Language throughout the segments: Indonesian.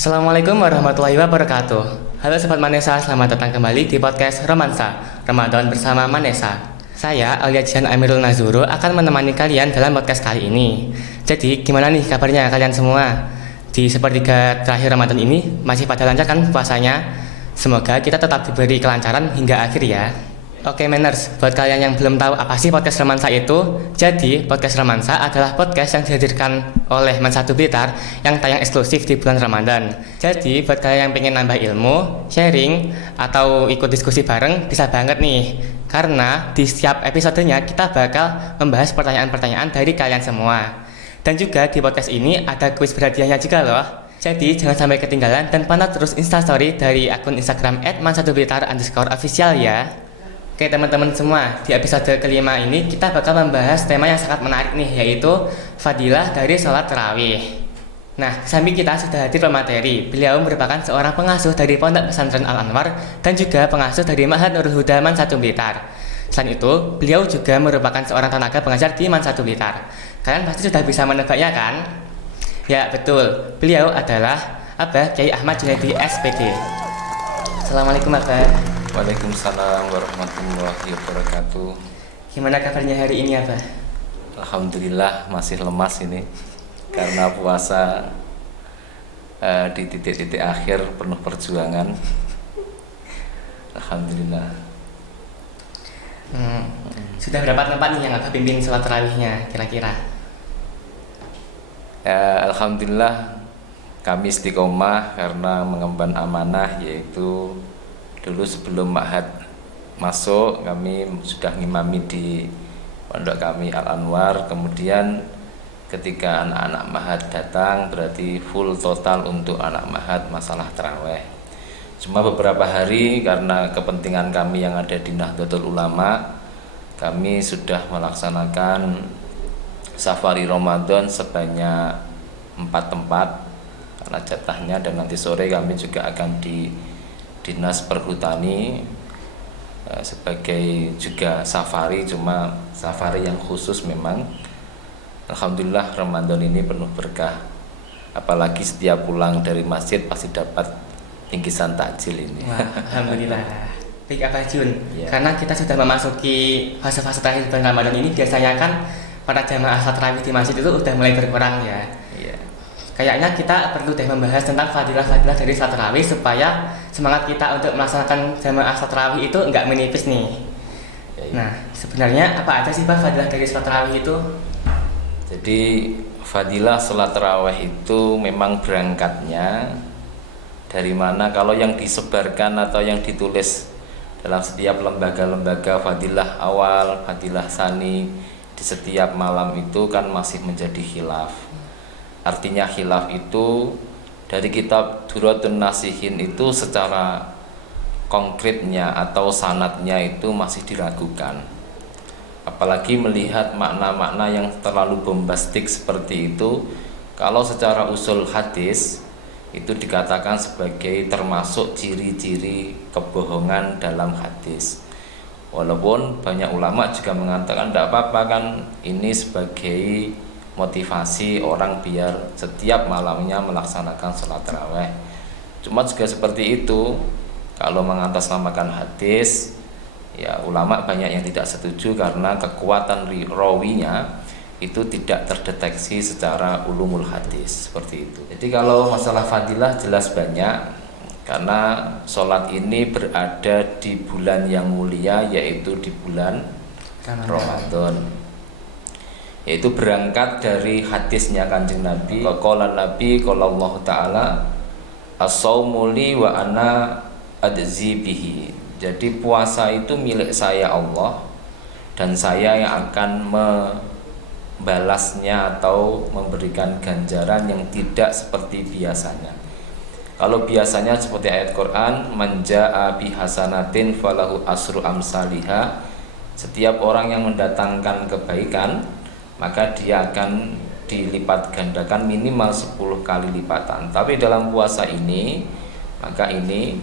Assalamualaikum warahmatullahi wabarakatuh. Halo Sobat Manesa, selamat datang kembali di podcast Romansa Ramadan bersama Manesa. Saya Aulia Jian Amirul Nazuru akan menemani kalian dalam podcast kali ini. Jadi gimana nih kabarnya kalian semua? Di sepertiga terakhir Ramadan ini masih pada lancar kan puasanya? Semoga kita tetap diberi kelancaran hingga akhir ya. Oke Manners, buat kalian yang belum tahu apa sih podcast Romansa itu, jadi podcast Romansa adalah podcast yang dihadirkan oleh Men1 Blitar yang tayang eksklusif di bulan Ramadan. Jadi buat kalian yang pengen nambah ilmu, sharing, atau ikut diskusi bareng bisa banget nih. Karena di setiap episodenya kita bakal membahas pertanyaan-pertanyaan dari kalian semua. Dan juga di podcast ini ada kuis berhadiahnya juga loh. Jadi jangan sampai ketinggalan dan pantau terus instastory dari akun Instagram @man1blitar_official ya. Oke teman-teman semua, di episode kelima ini kita bakal membahas tema yang sangat menarik nih, yaitu fadilah dari sholat tarawih. Nah, samping kita sudah hadir pemateri, beliau merupakan seorang pengasuh dari Pondok Pesantren Al-Anwar dan juga pengasuh dari Ma'had Nurul Huda Man1 Blitar. Selain itu, beliau juga merupakan seorang tenaga pengajar di Man1 Blitar. Kalian pasti sudah bisa menebaknya kan? Ya betul, beliau adalah Abah Kiai Ahmad Junaidi SPG. Assalamualaikum Abah. Waalaikumsalam warahmatullahi wabarakatuh. Gimana kabarnya hari ini Abah? Alhamdulillah masih lemas ini karena puasa di titik-titik akhir penuh perjuangan. Alhamdulillah. Sudah berapa tempat nih yang Abah pimpin sholat tarawihnya kira-kira? Alhamdulillah kami istiqomah karena mengemban amanah, yaitu dulu sebelum Ma'had masuk kami sudah ngimami di pondok kami Al-Anwar. Kemudian ketika anak-anak Ma'had datang berarti full total untuk anak Ma'had masalah taraweh. Cuma beberapa hari karena kepentingan kami yang ada di Nahdlatul Ulama, kami sudah melaksanakan safari Ramadan sebanyak 4 tempat karena jatahnya, dan nanti sore kami juga akan di Dinas Perhutani sebagai juga safari, cuma safari yang khusus memang. Alhamdulillah Ramadan ini penuh berkah, apalagi setiap pulang dari masjid pasti dapat bingkisan takjil ini. Wah, alhamdulillah. Baik Abah Jun, Ya. karena kita sudah memasuki fase-fase terakhir bulan Ramadan ini, biasanya kan para jamaah sholat tarawih di masjid itu udah mulai berkurang ya. Ya. Kayaknya kita perlu deh membahas tentang fadilah-fadilah dari sholat tarawih supaya semangat kita untuk melaksanakan jamaah sholat tarawih itu nggak menipis nih. Ya. Nah, sebenarnya apa aja sih Pak fadilah dari sholat tarawih itu? Jadi fadilah sholat tarawih itu memang berangkatnya dari mana? Kalau yang disebarkan atau yang ditulis dalam setiap lembaga-lembaga fadilah awal, fadilah sani di setiap malam itu kan masih menjadi khilaf. Artinya khilaf itu dari kitab Duratun Nasihin itu secara konkretnya atau sanadnya itu masih diragukan. Apalagi melihat makna-makna yang terlalu bombastik seperti itu, kalau secara usul hadis itu dikatakan sebagai termasuk ciri-ciri kebohongan dalam hadis. Walaupun banyak ulama juga mengatakan tidak apa-apa kan, ini sebagai motivasi orang biar setiap malamnya melaksanakan sholat taraweh. Cuma juga seperti itu, kalau mengatasnamakan hadis, ya ulama banyak yang tidak setuju karena kekuatan rawinya itu tidak terdeteksi secara ulumul hadis seperti itu. Jadi kalau masalah fadilah jelas banyak, karena sholat ini berada di bulan yang mulia, yaitu di bulan Ramadan. Yaitu berangkat dari hadisnya Kanjeng Nabi, qala Nabi qala Allah taala as-saumu li wa ana adzi bihi. Jadi puasa itu milik saya Allah dan saya yang akan membalasnya atau memberikan ganjaran yang tidak seperti biasanya. Kalau biasanya seperti ayat Quran, man jaa bi hasanatin falahu asru amsalihha, setiap orang yang mendatangkan kebaikan maka dia akan dilipat gandakan minimal 10 kali lipatan. Tapi dalam puasa ini, maka ini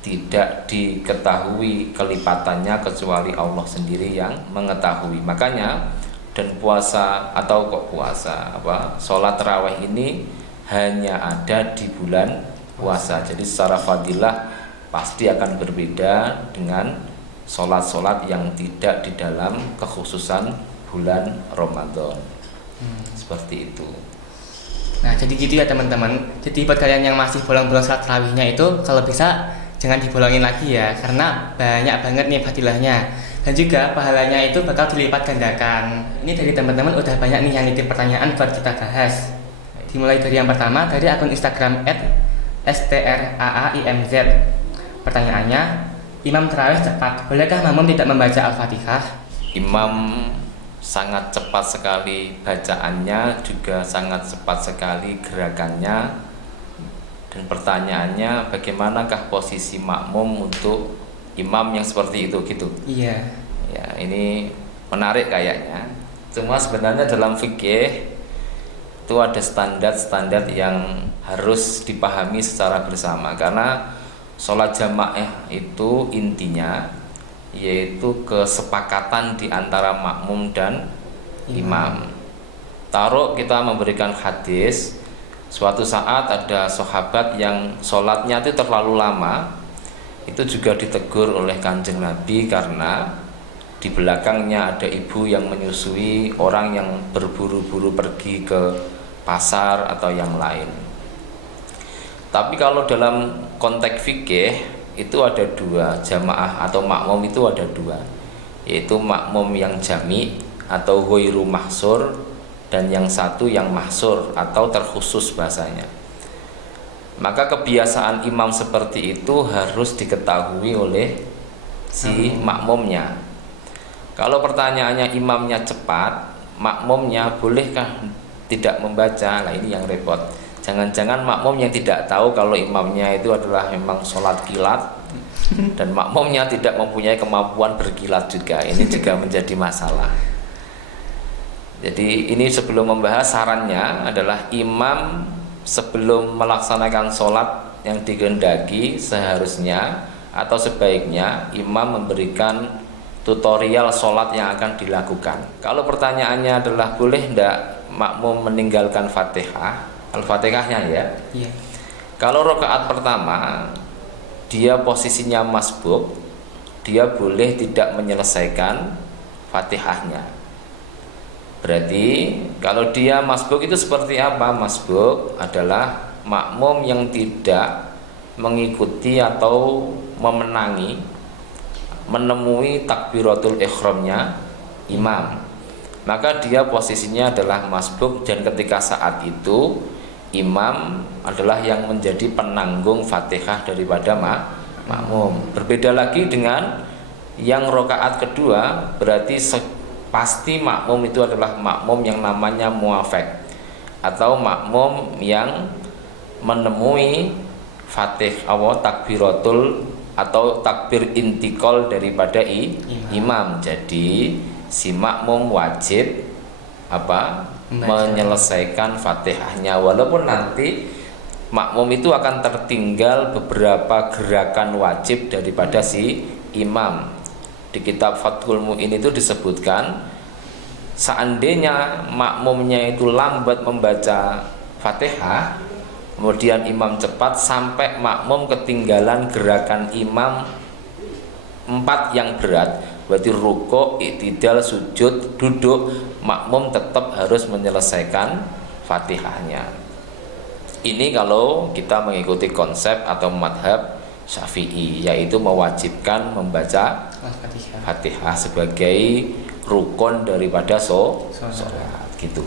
tidak diketahui kelipatannya kecuali Allah sendiri yang mengetahui. Makanya dan puasa atau kok puasa sholat tarawih ini hanya ada di bulan puasa. Jadi secara fadilah pasti akan berbeda dengan sholat-sholat yang tidak di dalam kekhususan bulan Ramadan. Seperti itu. Nah, jadi gitu ya teman-teman. Jadi buat kalian yang masih bolong-bolong sholat tarawihnya itu, kalau bisa jangan dibolongin lagi ya, karena banyak banget nih fadilahnya. Dan juga pahalanya itu bakal dilipat gandakan. Ini dari teman-teman udah banyak nih yang nitip pertanyaan buat kita bahas. Dimulai dari yang pertama, dari akun Instagram @straaimz. Pertanyaannya, imam tarawih cepat, bolehkah makmum tidak membaca Al-Fatihah? Imam sangat cepat sekali bacaannya, juga sangat cepat sekali gerakannya. Dan pertanyaannya, bagaimanakah posisi makmum untuk imam yang seperti itu gitu? Iya. Ya, ini menarik kayaknya. Cuma sebenarnya dalam fikih itu ada standar-standar yang harus dipahami secara bersama, karena sholat jamaah itu intinya yaitu kesepakatan di antara makmum dan imam. Taruh kita memberikan hadis, suatu saat ada sahabat yang sholatnya itu terlalu lama, itu juga ditegur oleh Kanjeng Nabi karena di belakangnya ada ibu yang menyusui orang yang berburu-buru pergi ke pasar atau yang lain. Tapi kalau dalam konteks fikih itu ada dua, jamaah atau makmum itu ada dua, yaitu makmum yang jami atau ghairu mahsur, dan yang satu yang mahsur atau terkhusus bahasanya. Maka kebiasaan imam seperti itu harus diketahui oleh si makmumnya. Kalau pertanyaannya imamnya cepat, makmumnya bolehkah tidak membaca? Nah, ini yang repot. Jangan-jangan makmum yang tidak tahu kalau imamnya itu adalah memang sholat kilat, dan makmumnya tidak mempunyai kemampuan berkilat juga. Ini juga menjadi masalah. Jadi ini sebelum membahas, sarannya adalah imam sebelum melaksanakan sholat yang dikehendaki seharusnya atau sebaiknya imam memberikan tutorial sholat yang akan dilakukan. Kalau pertanyaannya adalah boleh tidak makmum meninggalkan Fatihah, Al-Fatihahnya ya. Iya. Kalau rakaat pertama dia posisinya masbuk, dia boleh tidak menyelesaikan Fatihahnya. Berarti kalau dia masbuk itu seperti apa? Masbuk adalah makmum yang tidak mengikuti atau menemui takbiratul ihramnya imam. Maka dia posisinya adalah masbuk, dan ketika saat itu imam adalah yang menjadi penanggung Fatihah daripada makmum. Berbeda lagi dengan yang rakaat kedua, berarti pasti makmum itu adalah makmum yang namanya muafek, atau makmum yang menemui takbiratul atau takbir intikal daripada imam. Jadi si makmum wajib menyelesaikan Fatihahnya, walaupun nanti makmum itu akan tertinggal beberapa gerakan wajib daripada si imam. Di kitab Fathul Mu'in itu disebutkan, seandainya makmumnya itu lambat membaca Fatihah, kemudian imam cepat sampai makmum ketinggalan gerakan imam 4 yang berat, berarti rukuk, i'tidal, sujud, duduk, makmum tetap harus menyelesaikan Fatihahnya. Ini kalau kita mengikuti konsep atau madhab Syafi'i, yaitu mewajibkan membaca Fatihah sebagai rukun daripada sholat gitu.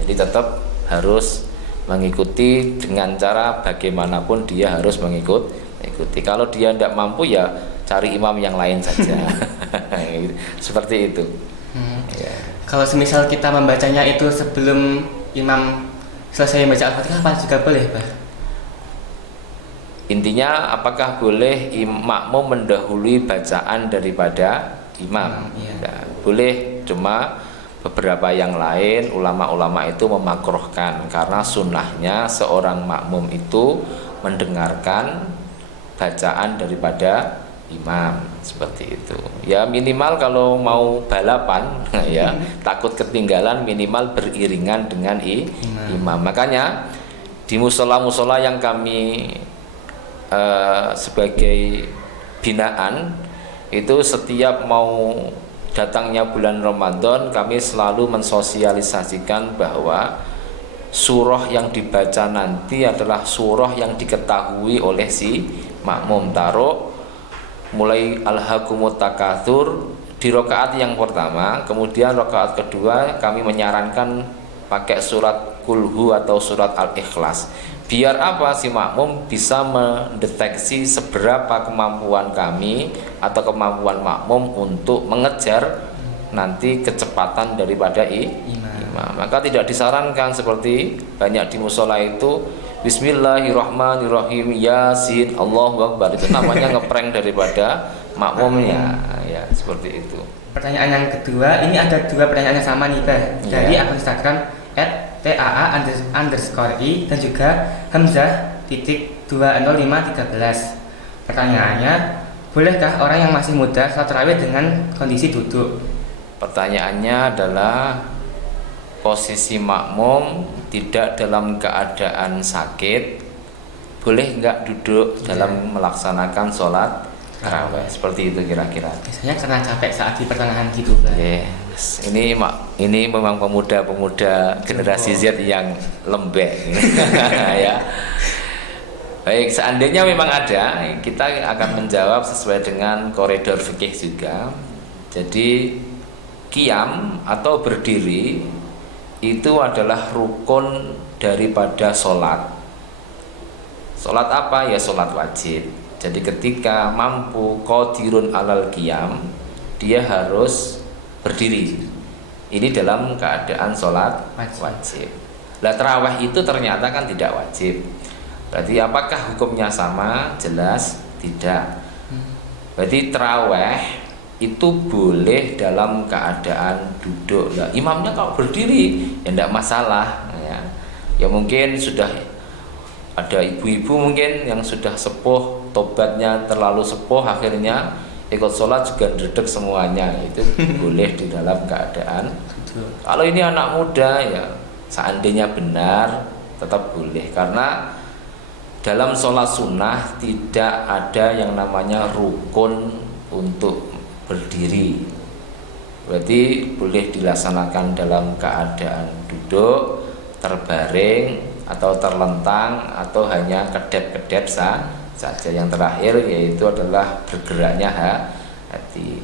Jadi tetap harus mengikuti dengan cara bagaimanapun dia harus mengikuti. Kalau dia tidak mampu ya cari imam yang lain saja. Seperti itu. Ya. Kalau semisal kita membacanya itu sebelum imam selesai membaca Al-Fatihah, apa juga boleh, Pak? Intinya apakah boleh makmum mendahului bacaan daripada imam? Iya. Nah, boleh, cuma beberapa yang lain ulama-ulama itu memakruhkan, karena sunnahnya seorang makmum itu mendengarkan bacaan daripada imam, seperti itu. Ya minimal kalau mau balapan ya takut ketinggalan, minimal beriringan dengan imam. Makanya di musola-musola yang kami sebagai binaan itu setiap mau datangnya bulan Ramadan kami selalu mensosialisasikan bahwa surah yang dibaca nanti adalah surah yang diketahui oleh si makmum. Taruh mulai alhaqumut takatsur di rakaat yang pertama, kemudian rakaat kedua kami menyarankan pakai surat kulhu atau surat al-ikhlas. Biar apa? Si makmum bisa mendeteksi seberapa kemampuan kami atau kemampuan makmum untuk mengejar nanti kecepatan daripada imam. Maka tidak disarankan seperti banyak di musola itu Bismillahirrahmanirrahim Yasin Allahu Akbar, itu namanya ngeprank daripada makmumnya ya, seperti itu. Pertanyaan yang kedua, ini ada dua pertanyaan yang sama nih Bah, dari akun Instagram @taa_i dan juga Hamzah_20513. Pertanyaannya, bolehkah orang yang masih muda salat tarawih dengan kondisi duduk? Pertanyaannya adalah posisi makmum tidak dalam keadaan sakit, boleh nggak duduk dalam melaksanakan sholat tarawih? Seperti itu kira-kira. Biasanya karena capek saat di pertengahan gitu Bah. Yes. Ini memang pemuda-pemuda generasi Z yang lembek ya. Baik, seandainya memang ada, kita akan menjawab sesuai dengan koridor fikih juga. Jadi qiyam atau berdiri itu adalah rukun daripada sholat. Sholat apa? Ya sholat wajib. Jadi ketika mampu qadirun alal qiyam, dia harus berdiri. Ini dalam keadaan sholat wajib. Lah tarawih itu ternyata kan tidak wajib. Berarti apakah hukumnya sama? Jelas tidak. Berarti tarawih itu boleh dalam keadaan duduk. Nah, imamnya kalau berdiri ya tidak masalah ya. Ya mungkin sudah ada ibu-ibu mungkin yang sudah sepuh, tobatnya terlalu sepuh, akhirnya ikut sholat juga duduk semuanya, itu boleh di dalam keadaan. Kalau ini anak muda ya seandainya benar tetap boleh, karena dalam sholat sunnah tidak ada yang namanya rukun untuk berdiri. Berarti boleh dilaksanakan dalam keadaan duduk, terbaring atau terlentang, atau hanya kedep-kedep saja. Yang terakhir yaitu adalah bergeraknya hati.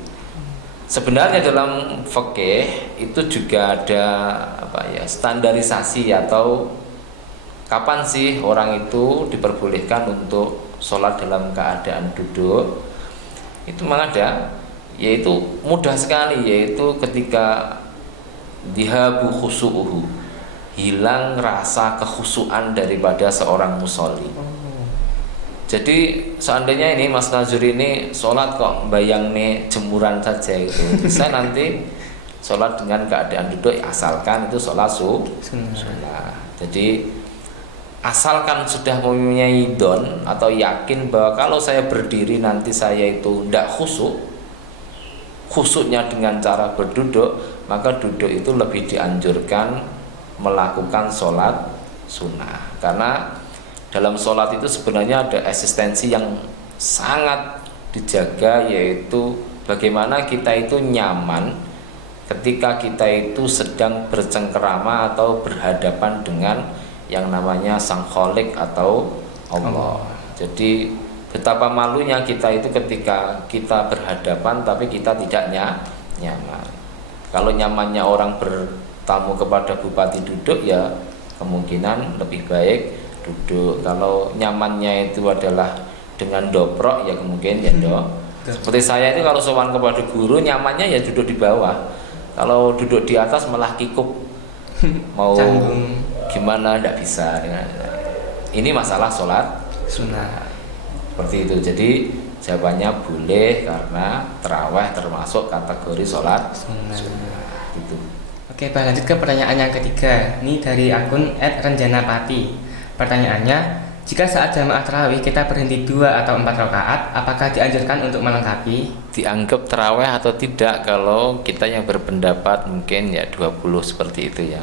Sebenarnya dalam fikih itu juga ada standarisasi atau kapan sih orang itu diperbolehkan untuk sholat dalam keadaan duduk. Itu memang ada, yaitu mudah sekali, yaitu ketika dihabu khusu'uhu, hilang rasa kekhusuan daripada seorang musolli. Jadi seandainya ini Mas Nazur ini sholat kok bayang nih jemuran saja itu, bisa nanti sholat dengan keadaan duduk, asalkan itu sholat sunnah. Jadi asalkan sudah mempunyai don atau yakin bahwa kalau saya berdiri nanti saya itu tidak khusuknya dengan cara berduduk, maka duduk itu lebih dianjurkan melakukan sholat sunnah. Karena dalam sholat itu sebenarnya ada eksistensi yang sangat dijaga, yaitu bagaimana kita itu nyaman ketika kita itu sedang bercengkerama atau berhadapan dengan yang namanya Sang Kholik atau Allah. Jadi betapa malunya kita itu ketika kita berhadapan tapi kita tidak nyaman. Kalau nyamannya orang bertamu kepada bupati duduk, ya kemungkinan lebih baik duduk. Kalau nyamannya itu adalah dengan dobrok, ya kemungkinan ya seperti saya itu kalau sowan kepada guru, nyamannya ya duduk di bawah. Kalau duduk di atas malah kikuk, mau gimana tidak bisa. Ini masalah sholat sunnah seperti itu. Jadi jawabannya boleh, karena tarawih termasuk kategori sholat sunnah. Gitu. Oke, lanjut ke pertanyaan yang ketiga. Ini dari akun @renjanapati. Pertanyaannya, Jika saat jamaah tarawih kita berhenti 2 atau 4 rakaat, apakah dianjurkan untuk melengkapi? Dianggap terawih atau tidak kalau kita yang berpendapat mungkin ya 20 seperti itu ya.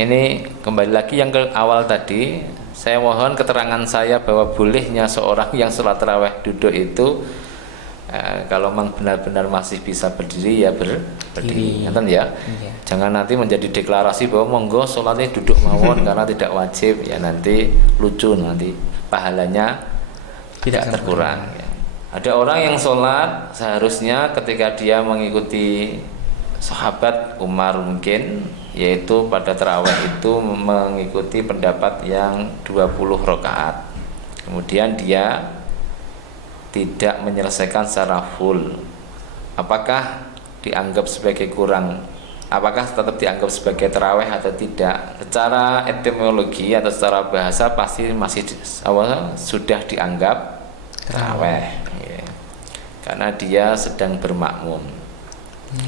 Ini kembali lagi yang ke awal tadi, saya mohon keterangan saya bahwa bolehnya seorang yang sholat tarawih duduk itu kalau memang benar-benar masih bisa berdiri ya berdiri, ya. Iya. Jangan nanti menjadi deklarasi bahwa monggo sholatnya duduk mawon karena tidak wajib, ya nanti lucu, nanti pahalanya tidak terkurang. Ya. Ada orang yang sholat seharusnya ketika dia mengikuti sahabat Umar mungkin, yaitu pada tarawih itu mengikuti pendapat yang 20 rakaat. Kemudian dia tidak menyelesaikan secara full. Apakah dianggap sebagai kurang? Apakah tetap dianggap sebagai tarawih atau tidak? Secara etimologi atau secara bahasa pasti masih sudah dianggap tarawih, ya. Karena dia sedang bermakmum.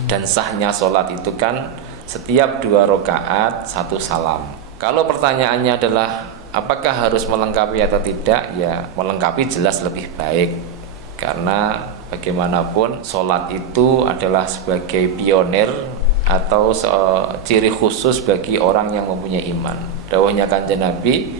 Dan sahnya sholat itu kan setiap 2 rakaat 1 salam. Kalau pertanyaannya adalah apakah harus melengkapi atau tidak? Ya melengkapi jelas lebih baik, karena bagaimanapun sholat itu adalah sebagai pionir atau ciri khusus bagi orang yang mempunyai iman. Dawuhnya Kanjeng Nabi,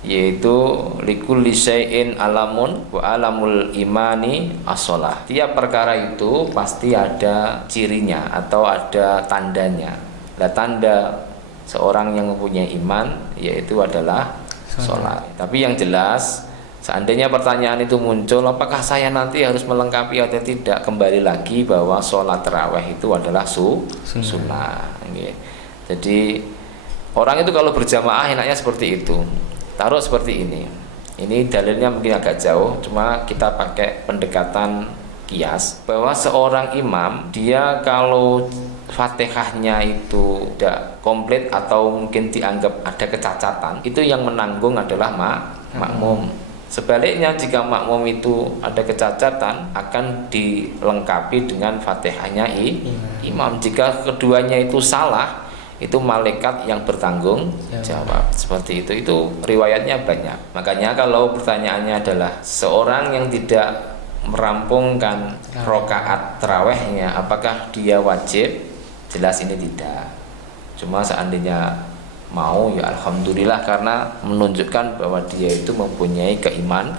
yaitu likulli syai'in alamun wa alamul imani as-shalah. Tiap perkara itu pasti ada cirinya atau ada tandanya. Nah, tanda seorang yang mempunyai iman yaitu adalah sholat. Tapi yang jelas, seandainya pertanyaan itu muncul, apakah saya nanti harus melengkapi atau tidak? Kembali lagi bahwa sholat tarawih itu adalah sunnah. Jadi orang itu kalau berjamaah enaknya seperti itu. Taruh seperti ini. Ini dalilnya mungkin agak jauh, cuma kita pakai pendekatan kias bahwa seorang imam dia kalau Fatihahnya itu tidak komplit atau mungkin dianggap ada kecacatan, itu yang menanggung adalah makmum. Sebaliknya jika makmum itu ada kecacatan akan dilengkapi dengan Fatihahnya imam. Jika keduanya itu salah, itu malaikat yang bertanggung jawab. Seperti itu riwayatnya banyak. Makanya kalau pertanyaannya adalah seorang yang tidak merampungkan rakaat tarawihnya, apakah dia wajib? Jelas ini tidak. Cuma seandainya mau ya alhamdulillah, karena menunjukkan bahwa dia itu mempunyai keimanan,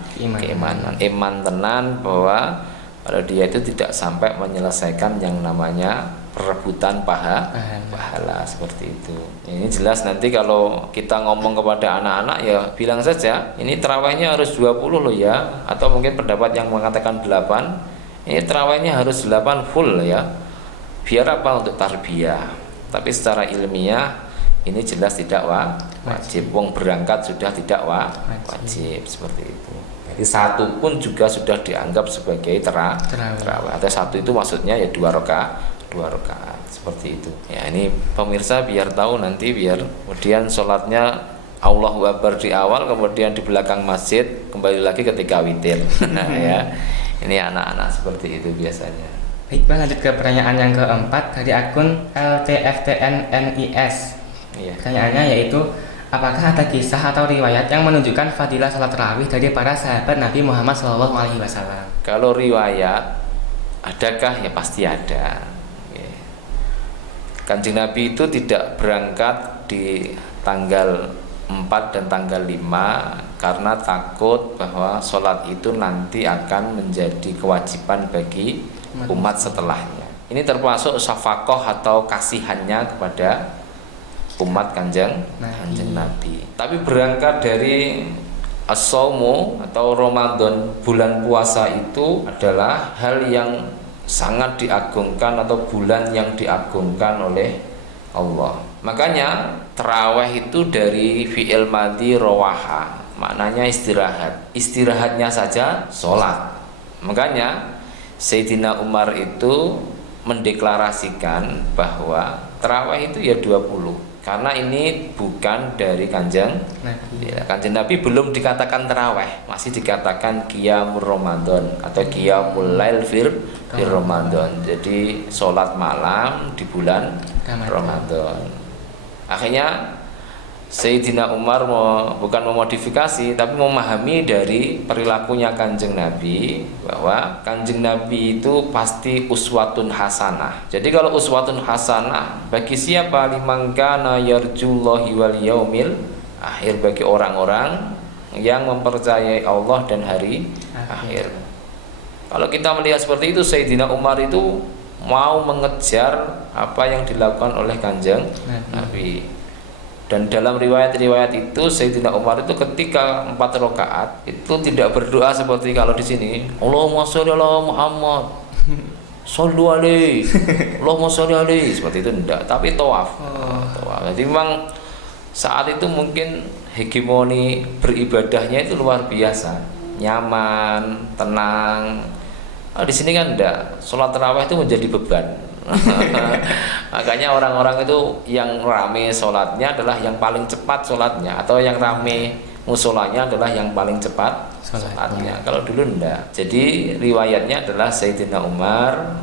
iman tenan, bahwa kalau dia itu tidak sampai menyelesaikan yang namanya perebutan pahala seperti itu. Ini jelas nanti kalau kita ngomong kepada anak-anak ya bilang saja ini tarawihnya harus 20 loh ya, atau mungkin pendapat yang mengatakan 8, ini tarawihnya harus 8 full ya. Biar apa? Untuk tarbiyah. Tapi secara ilmiah ini jelas tidak wajib. Wong berangkat sudah tidak wajib seperti itu. Jadi satu pun juga sudah dianggap sebagai tarawih. Atau satu itu maksudnya ya 2 rakaat seperti itu. Ya ini pemirsa biar tahu nanti, biar kemudian sholatnya Allahu Akbar di awal, kemudian di belakang masjid, kembali lagi ketika witir. Ya ini anak-anak seperti itu biasanya. Baik, Bang, lanjut ke pertanyaan yang keempat dari akun LTFTNNIS. Iya. Pertanyaannya yaitu, apakah ada kisah atau riwayat yang menunjukkan fadilah salat tarawih dari para sahabat Nabi Muhammad SAW? Kalau riwayat adakah? Ya pasti ada. Kanjeng Nabi itu tidak berangkat di tanggal 4 dan tanggal 5 karena takut bahwa sholat itu nanti akan menjadi kewajiban bagi umat setelahnya. Ini termasuk syafaqah atau kasihannya kepada umat kanjeng Nabi. Tapi berangkat dari as-saumu atau Ramadan, bulan puasa itu adalah hal yang sangat diagungkan atau bulan yang diagungkan oleh Allah. Makanya tarawih itu dari fi'il madhi rawaha, maknanya istirahat. Istirahatnya saja sholat. Makanya Sayyidina Umar itu mendeklarasikan bahwa tarawih itu ya 20. Karena ini bukan dari kanjeng Nabi. Ya, kanjeng Nabi belum dikatakan tarawih, masih dikatakan qiyamul Ramadan atau qiyamul lail fir Ramadan. Jadi sholat malam di bulan Ramadan. Akhirnya Sayyidina Umar bukan memodifikasi tapi memahami dari perilakunya Kanjeng Nabi, bahwa Kanjeng Nabi itu pasti uswatun hasanah. Jadi kalau uswatun hasanah bagi siapa? Liman kana yarjullahi wal yaumil akhir, bagi orang-orang yang mempercayai Allah dan hari akhir. Kalau kita melihat seperti itu, Sayyidina Umar itu mau mengejar apa yang dilakukan oleh Kanjeng Nabi. Dan dalam riwayat-riwayat itu Sayyidina Umar itu ketika 4 rakaat itu tidak berdoa seperti kalau di sini, Allahumma sholli ala Muhammad, shollu alaihi, Allahumma sholli alaihi, seperti itu tidak, tapi tawaf. Jadi memang saat itu mungkin hegemoni beribadahnya itu luar biasa, nyaman, tenang. Di sini kan enggak, sholat tarawih itu menjadi beban. Makanya orang-orang itu yang rame sholatnya adalah yang paling cepat sholatnya, atau yang rame musolanya adalah yang paling cepat sholatnya. Kalau dulu enggak. Jadi riwayatnya adalah Sayyidina Umar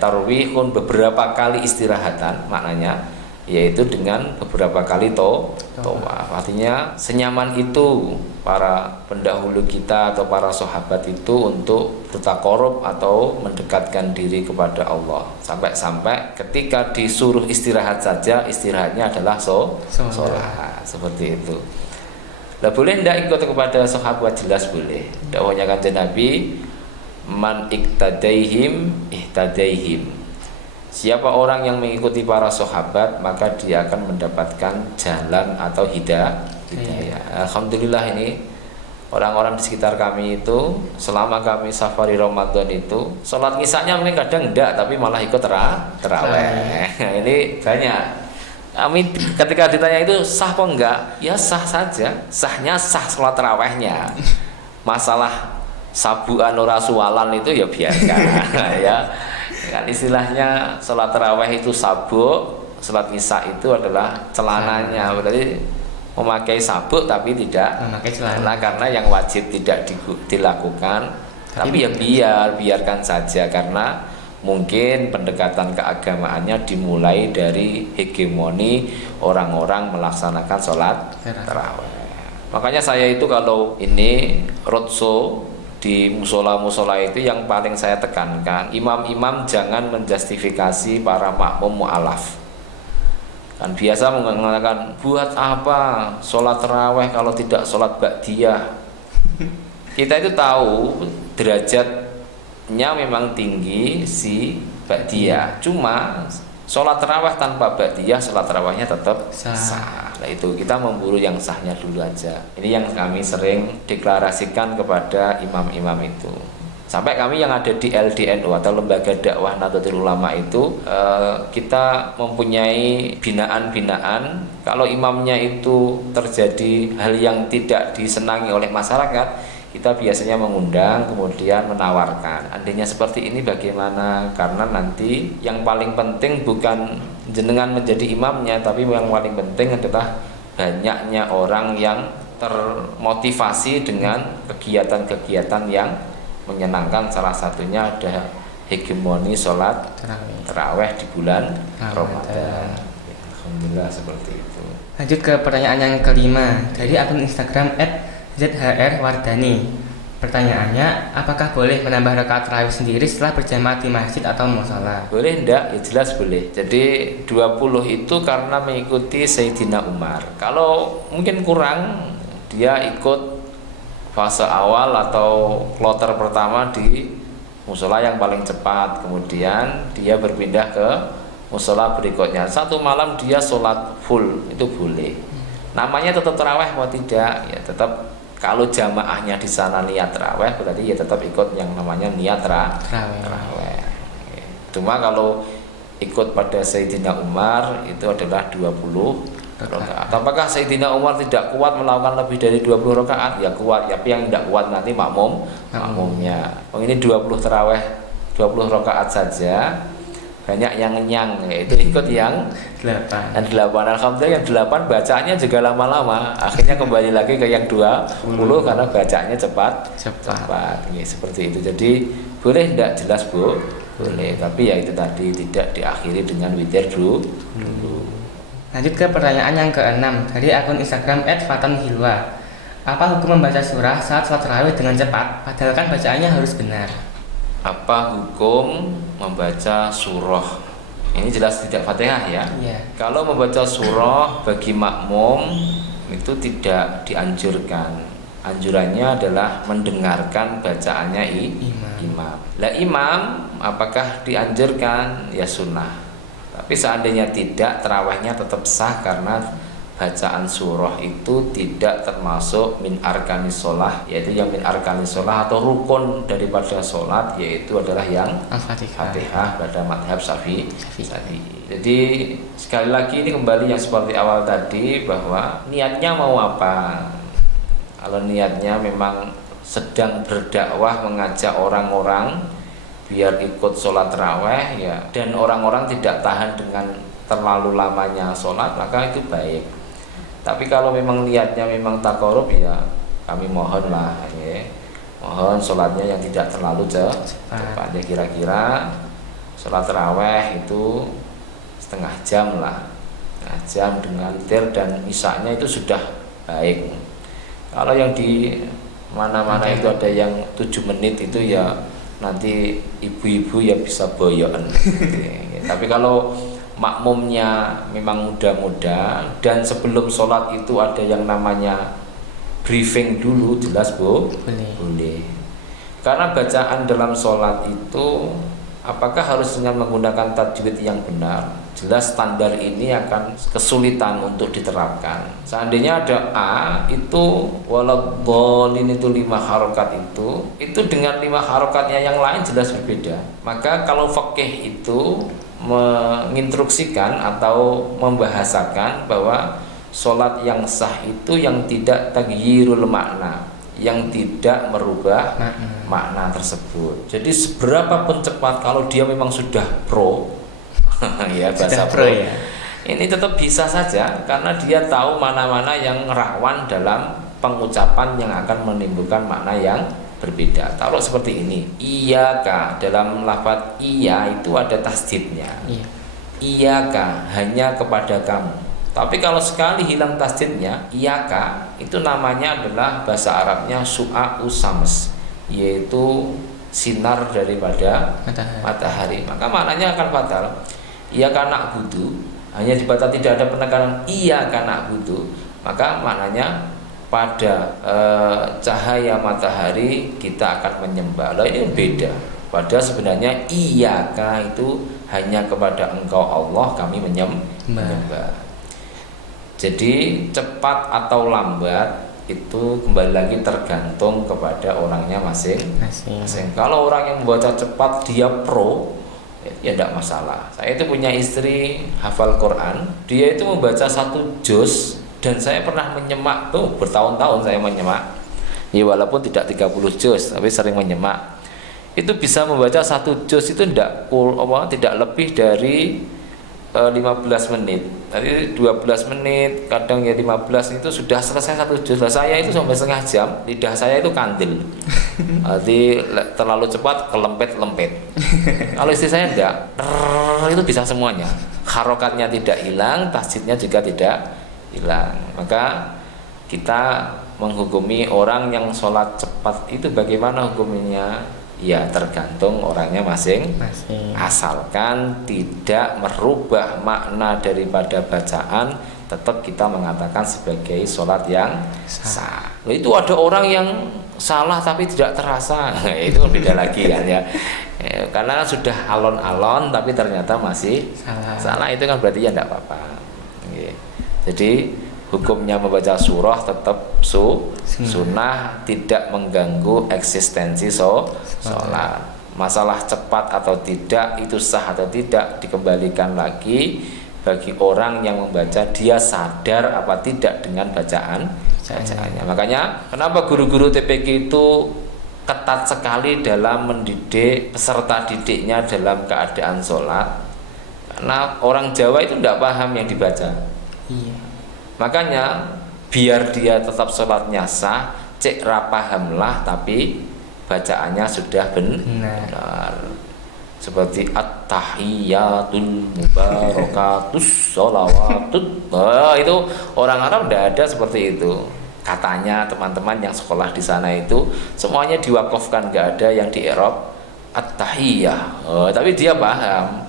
tarwihun, beberapa kali istirahatan, maknanya yaitu dengan beberapa kali tawaf. Artinya senyaman itu para pendahulu kita atau para sahabat itu untuk bertaqarrub atau mendekatkan diri kepada Allah, sampai-sampai ketika disuruh istirahat saja istirahatnya adalah sholat, seperti itu. Lah boleh ndak ikut kepada sahabat? Jelas boleh. Dakwahnya Kanjeng Nabi, man iktadaihim ihtadaihim. Siapa orang yang mengikuti para sahabat maka dia akan mendapatkan jalan atau hidayah. Alhamdulillah ini orang-orang di sekitar kami itu selama kami safari Ramadan itu sholat ngisanya mungkin kadang enggak, tapi malah ikut terawih. Ini banyak. Kami ketika ditanya itu sah apa enggak? Ya sah saja. Sahnya sah sholat terawihnya. Masalah sabuan ora suwalan itu ya biarkan. Ya. Kan istilahnya sholat tarawih itu sabuk, sholat isya itu adalah celananya. Berarti memakai sabuk tapi tidak memakai celana, karena yang wajib tidak dilakukan. Tapi ya biarkan saja, karena mungkin pendekatan keagamaannya dimulai dari hegemoni orang-orang melaksanakan sholat tarawih. Makanya saya itu kalau ini roadshow di musola-musola itu yang paling saya tekankan, imam-imam jangan menjustifikasi para makmum mu'alaf. Kan biasa mengatakan, buat apa sholat tarawih kalau tidak sholat ba'diyah? Kita itu tahu derajatnya memang tinggi si ba'diyah, cuma sholat tarawih tanpa ba'diyah, sholat tarawihnya tetap sah. Nah itu kita memburu yang sahnya dulu aja. Ini yang kami sering deklarasikan kepada imam-imam itu. Sampai kami yang ada di LDNU atau Lembaga Dakwah Nahdlatul Ulama itu kita mempunyai binaan-binaan. Kalau imamnya itu terjadi hal yang tidak disenangi oleh masyarakat, kita biasanya mengundang kemudian menawarkan, andainya seperti ini bagaimana? Karena nanti yang paling penting bukan jenengan menjadi imamnya, tapi yang paling penting adalah banyaknya orang yang termotivasi dengan kegiatan-kegiatan yang menyenangkan. Salah satunya ada hegemoni sholat tarawih di bulan Ramadan. Alhamdulillah seperti itu. Lanjut ke pertanyaan yang kelima dari akun Instagram @zhrwardani. Pertanyaannya, apakah boleh menambah rakaat tarawih sendiri setelah berjamaah di masjid atau mushola? Boleh enggak? Ya jelas boleh. Jadi 20 itu karena mengikuti Sayyidina Umar. Kalau mungkin kurang, dia ikut fase awal atau kloter pertama di mushola yang paling cepat. Kemudian dia berpindah ke mushola berikutnya. Satu malam dia sholat full, itu boleh. Namanya tetap tarawih atau tidak? Ya tetap. Kalau jamaahnya di sana niat tarawih, berarti ya tetap ikut yang namanya niat tarawih. Cuma kalau ikut pada Sayyidina Umar itu adalah 20 rakaat. Apakah Sayyidina Umar tidak kuat melakukan lebih dari 20 rakaat? Ya kuat, tapi yang tidak kuat nanti makmumnya. Ini 20 tarawih, 20 rakaat saja. Banyak yang ngenyang, yaitu ikut yang 8. Alhamdulillah yang 8 bacaannya juga lama-lama. Akhirnya kembali lagi ke yang 20 karena bacaannya cepat. Ya, seperti itu. Jadi boleh tidak? Jelas boleh. Tapi ya itu tadi tidak diakhiri dengan witir dulu. Lanjut ke pertanyaan yang keenam dari akun Instagram @fatanhilwa. Apa hukum membaca surah saat sholat tarawih dengan cepat, padahal kan bacaannya harus benar? Apa hukum membaca surah? Ini jelas tidak Fatihah ya. Iya. Kalau membaca surah bagi makmum itu tidak dianjurkan. Anjurannya adalah mendengarkan bacaannya imam. Lah imam apakah dianjurkan? Ya sunnah. Tapi seandainya tidak, tarawihnya tetap sah karena bacaan surah itu tidak termasuk min arkanis sholah, yaitu yang min arkanis sholah atau rukun daripada sholat, yaitu adalah yang Fatihah pada madhab Syafi'i. Jadi sekali lagi ini kembali yang seperti awal tadi, bahwa niatnya mau apa. Kalau niatnya memang sedang berdakwah mengajak orang-orang biar ikut sholat tarawih ya, dan orang-orang tidak tahan dengan terlalu lamanya sholat, maka itu baik. Tapi kalau memang niatnya memang takarub, ya kami mohonlah ya, mohon sholatnya yang tidak terlalu cepat. Ya kira-kira sholat tarawih itu setengah jam lah, setengah jam dengan tir dan isaknya itu sudah baik. Kalau yang di mana-mana itu ada yang 7 menit itu ya nanti ibu-ibu ya bisa boyokan. Tapi kalau makmumnya memang muda-muda dan sebelum sholat itu ada yang namanya briefing dulu, jelas boleh. Karena bacaan dalam sholat itu apakah harus dengan menggunakan tajwid yang benar? Jelas standar ini akan kesulitan untuk diterapkan. Seandainya ada A itu waladhdallin itu 5 harokat itu dengan 5 harokatnya yang lain jelas berbeda. Maka kalau fikih itu menginstruksikan atau membahasakan bahwa sholat yang sah itu yang tidak taghyirul makna, yang tidak merubah makna tersebut. Jadi seberapa pun cepat, kalau dia memang sudah pro ya bahasa pro ya, ini tetap bisa saja karena dia tahu mana-mana yang rawan dalam pengucapan yang akan menimbulkan makna yang berbeda. Taruh seperti ini, iyaka, dalam lafaz iya itu ada tasdidnya. Iyaka, hanya kepada kamu. Tapi kalau sekali hilang tasdidnya, iyaka itu namanya adalah bahasa Arabnya su'a'u sams, yaitu sinar daripada matahari. Maka maknanya akan fatal. Iyaka na'budu, hanya dibaca tidak ada penekanan iyaka na'budu, maka maknanya pada cahaya matahari kita akan menyembah. Lah ini beda. Padahal sebenarnya iyaka itu hanya kepada engkau Allah kami menyembah. Jadi cepat atau lambat itu kembali lagi tergantung kepada orangnya masing-masing. Kalau orang yang membaca cepat dia pro, ya tidak masalah. Saya itu punya istri hafal Quran, dia itu membaca 1 juz. Dan saya pernah menyemak tuh, bertahun-tahun saya menyemak. Ya walaupun tidak 30 juz, tapi sering menyemak. Itu bisa membaca 1 juz itu tidak lebih dari 15 menit. Tadi 12 menit, kadang ya 15 itu sudah selesai 1 juz. Lah saya itu sampai setengah jam, lidah saya itu kandil. Jadi terlalu cepat kelempet-lempet. Kalau istri saya enggak, itu bisa semuanya. Harokatnya tidak hilang, tasdidnya juga tidak hilang. Maka kita menghukumi orang yang sholat cepat itu bagaimana hukumnya? Ya tergantung orangnya masing-masing. Asalkan tidak merubah makna daripada bacaan, tetap kita mengatakan sebagai sholat yang sah. Itu ada orang yang salah tapi tidak terasa, itu beda lagi kan ya. Karena sudah alon-alon tapi ternyata masih salah, itu kan berarti ya tidak apa-apa. Jadi hukumnya membaca surah tetap sunnah, tidak mengganggu eksistensi sholat. Masalah cepat atau tidak, itu sah atau tidak, dikembalikan lagi bagi orang yang membaca, dia sadar apa tidak dengan bacaannya. Makanya kenapa guru-guru TPQ itu ketat sekali dalam mendidik peserta didiknya dalam keadaan sholat, karena orang Jawa itu tidak paham yang dibaca. Makanya biar dia tetap sholatnya sah, cek rapahamlah tapi bacaannya sudah benar. seperti at-tahiyyatul mubarakatus sholawatut. Itu orang Arab tidak ada seperti itu. Katanya teman-teman yang sekolah di sana itu semuanya diwakafkan, nggak ada yang di i'rab at-tahiyyah. Tapi dia paham.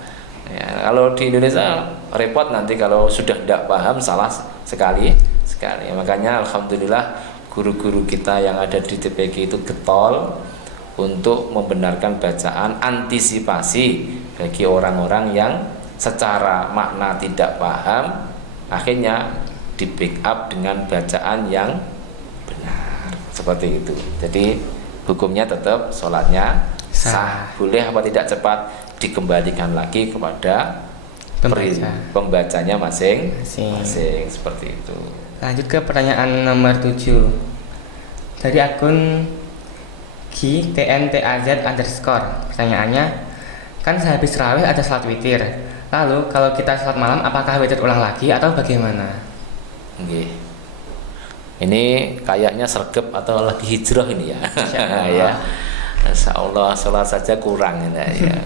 Ya, kalau di Indonesia repot nanti kalau sudah tidak paham, salah sekali. Makanya alhamdulillah guru-guru kita yang ada di TPG itu getol untuk membenarkan bacaan, antisipasi bagi orang-orang yang secara makna tidak paham, akhirnya di backup dengan bacaan yang benar, seperti itu. Jadi hukumnya tetap sholatnya sah. Boleh apa tidak cepat dikembalikan lagi kepada pembacanya masing-masing, seperti itu. Lanjut ke pertanyaan nomor 7 dari akun GTNTAZ_. Pertanyaannya, kan sehabis tarawih ada salat witir. Lalu kalau kita salat malam, apakah witir ulang lagi atau bagaimana? Oke. Ini kayaknya sergap atau lagi hijrah ini ya. Ya. Insya Allah sholat saja kurang ya.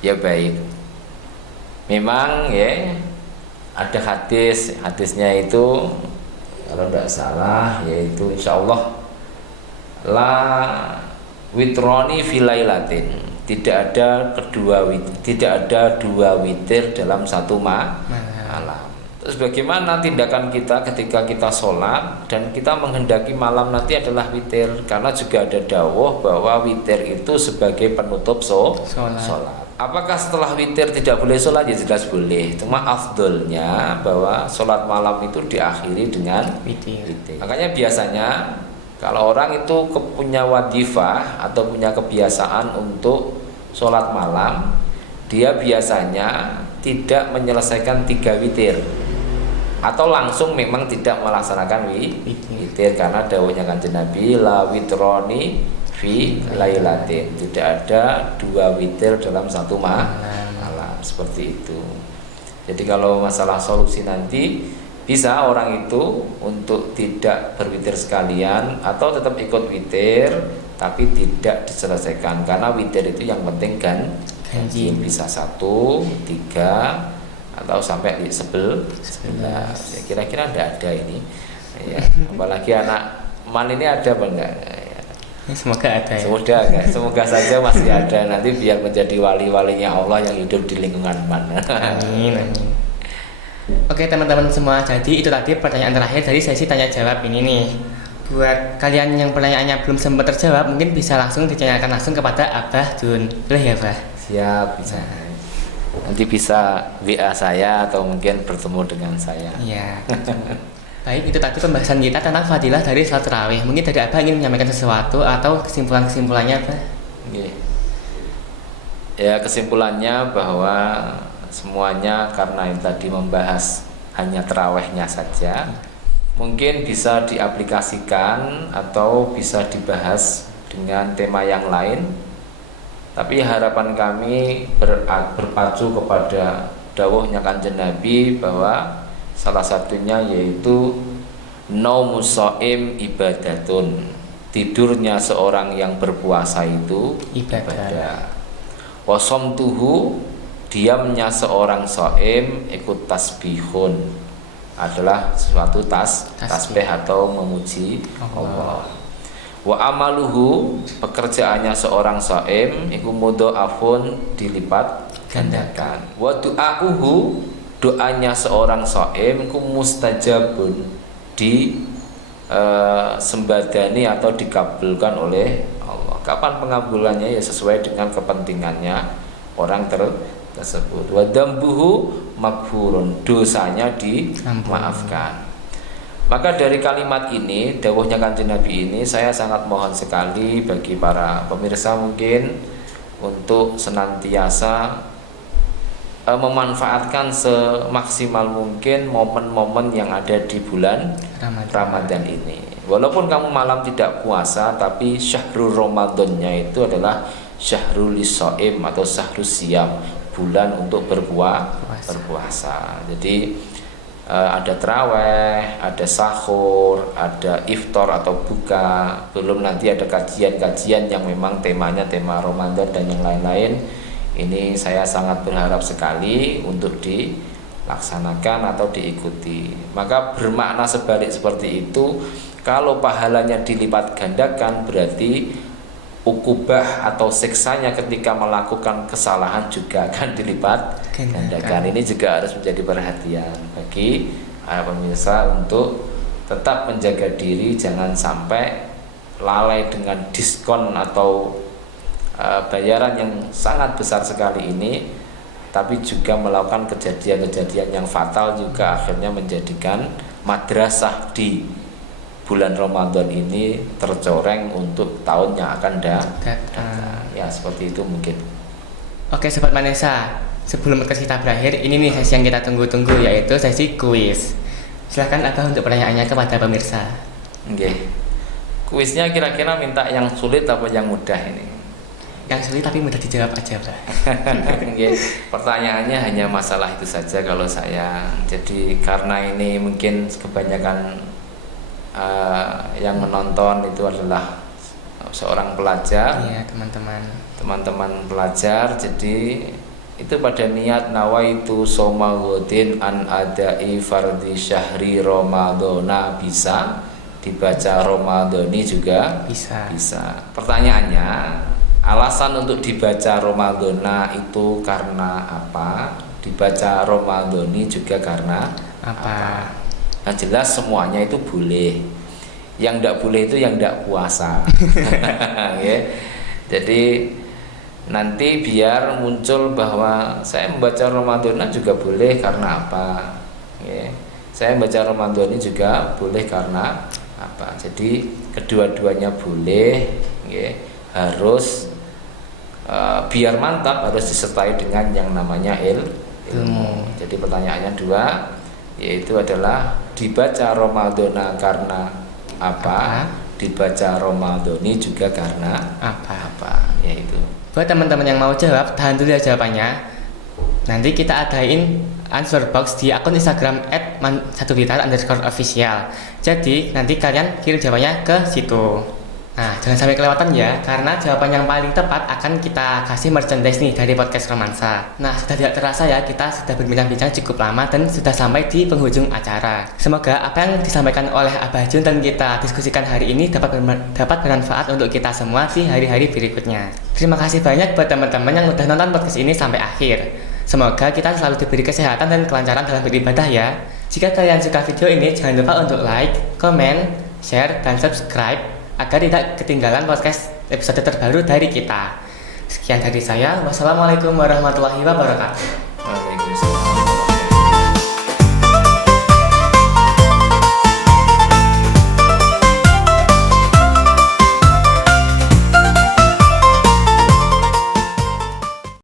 Ya baik. Memang ya ada hadisnya itu kalau tidak salah yaitu insya Allah la witroni filailatin, tidak ada dua witir dalam satu malam. Terus bagaimana tindakan kita ketika kita sholat dan kita menghendaki malam nanti adalah witir, karena juga ada dawuh bahwa witir itu sebagai penutup sholat. Apakah setelah witir tidak boleh sholat? Ya jelas boleh, cuma afdolnya bahwa sholat malam itu diakhiri dengan witir. Makanya biasanya kalau orang itu punya wadifah atau punya kebiasaan untuk sholat malam, dia biasanya tidak menyelesaikan 3 witir, atau langsung memang tidak melaksanakan witir, karena dawuhnya Kanjeng Nabi la witroni fi lailatin, tidak ada 2 witir dalam satu malam, seperti itu. Jadi kalau masalah solusi nanti bisa orang itu untuk tidak berwitir sekalian atau tetap ikut witir tapi tidak diselesaikan, karena witir itu yang penting kan ganjil, bisa 1, 3 atau sampai 11. Ya, kira-kira tidak ada ini ya. Apalagi anak man ini ada apa enggak ya. Semoga ada ya. Semoga saja masih ada, nanti biar menjadi wali-walinya Allah yang hidup di lingkungan man. Amin. Oke teman-teman semua, jadi itu tadi pertanyaan terakhir dari sesi tanya jawab ini nih. Buat kalian yang pertanyaannya belum sempat terjawab, mungkin bisa langsung ditanyakan langsung kepada Abah Jun. Boleh ya Abah? Siap, bisa. Nanti bisa WA saya atau mungkin bertemu dengan saya. Iya. Baik, itu tadi pembahasan kita tentang fadilah dari salat tarawih. Mungkin dari Abah ingin menyampaikan sesuatu atau kesimpulan-kesimpulannya Abah? Oke. Ya, kesimpulannya bahwa semuanya karena yang tadi membahas hanya tarawihnya saja, mungkin bisa diaplikasikan atau bisa dibahas dengan tema yang lain. Tapi harapan kami berpacu kepada dawuhnya Kanjeng Nabi bahwa salah satunya yaitu naumus shaim ibadatun, tidurnya seorang yang berpuasa itu ibadah. Wa shamtuhu, diamnya seorang shaim ikut tasbihun, adalah suatu tasbih atau memuji Allah. Wa amaluhu, pekerjaannya seorang shaim iku mudha'afun, dilipat gandakan. Wa du'auhu, doanya seorang shaim iku mustajabun, sembadani atau dikabulkan oleh Allah. Kapan pengabulannya? Ya sesuai dengan kepentingannya orang tersebut. Wa dambuhu maghfurun, dosanya dimaafkan. Maka dari kalimat ini, dawuhnya Kanjeng Nabi ini, saya sangat mohon sekali bagi para pemirsa mungkin untuk senantiasa memanfaatkan semaksimal mungkin momen-momen yang ada di bulan Ramadan ini. Walaupun kamu malam tidak puasa, tapi syahrul Ramadannya itu adalah syahrul lisaim atau syahrul siyam, bulan untuk berpuasa. Jadi ada traweh, ada sahur, ada iftar atau buka, belum nanti ada kajian-kajian yang memang temanya tema Ramadan dan yang lain-lain. Ini saya sangat berharap sekali untuk dilaksanakan atau diikuti. Maka bermakna sebalik seperti itu, kalau pahalanya dilipat gandakan berarti ukubah atau siksanya ketika melakukan kesalahan juga akan dilipat gandakan. Ini juga harus menjadi perhatian bagi pemirsa untuk tetap menjaga diri, jangan sampai lalai dengan diskon atau bayaran yang sangat besar sekali ini, tapi juga melakukan kejadian-kejadian yang fatal juga akhirnya menjadikan madrasah di bulan Ramadan ini tercoreng untuk tahun yang akan datang. Ya, seperti itu mungkin. Oke Sobat Manesa, sebelum podcast kita berakhir, ini nih sesi yang kita tunggu-tunggu, yaitu sesi kuis. Silahkan Abah untuk pertanyaannya kepada pemirsa. Oke. Kuisnya kira-kira minta yang sulit apa yang mudah ini? Yang sulit tapi mudah dijawab aja, Pak. Oke. Pertanyaannya hanya masalah itu saja kalau saya. Jadi karena ini mungkin kebanyakan yang menonton itu adalah seorang pelajar. Iya, teman-teman pelajar, jadi itu pada niat nawaitu soma ghadin an adai fardhi syahri ramadhana, bisa dibaca Ramadhani juga bisa. Pertanyaannya, alasan untuk dibaca Ramadhana itu karena apa? Dibaca Ramadhani juga karena apa? Nah, jelas semuanya itu boleh. Yang tidak boleh itu yang tidak puasa. Ya. Jadi nanti biar muncul bahwa saya membaca Ramadhana juga boleh karena apa? Ya. Saya membaca Ramadhani juga boleh karena apa? Jadi kedua-duanya boleh. Ya. Harus biar mantap harus disertai dengan yang namanya ilmu. Jadi pertanyaannya dua, yaitu adalah dibaca Ramadhana karena apa? Dibaca Ramadhani juga karena apa? Yaitu. Buat teman-teman yang mau jawab, tahan dulu ya jawabannya. Nanti kita adain answer box di akun Instagram @1blitar_official. Jadi nanti kalian kirim jawabannya ke situ. Nah, jangan sampai kelewatan ya, karena jawaban yang paling tepat akan kita kasih merchandise nih dari podcast Romansa. Nah, sudah tidak terasa ya, kita sudah berbincang-bincang cukup lama dan sudah sampai di penghujung acara. Semoga apa yang disampaikan oleh Abah Jun dan kita diskusikan hari ini dapat bermanfaat untuk kita semua di hari-hari berikutnya. Terima kasih banyak buat teman-teman yang udah nonton podcast ini sampai akhir. Semoga kita selalu diberi kesehatan dan kelancaran dalam beribadah ya. Jika kalian suka video ini, jangan lupa untuk like, comment, share, dan subscribe agar tidak ketinggalan podcast episode terbaru dari kita. Sekian dari saya. Wassalamualaikum warahmatullahi wabarakatuh.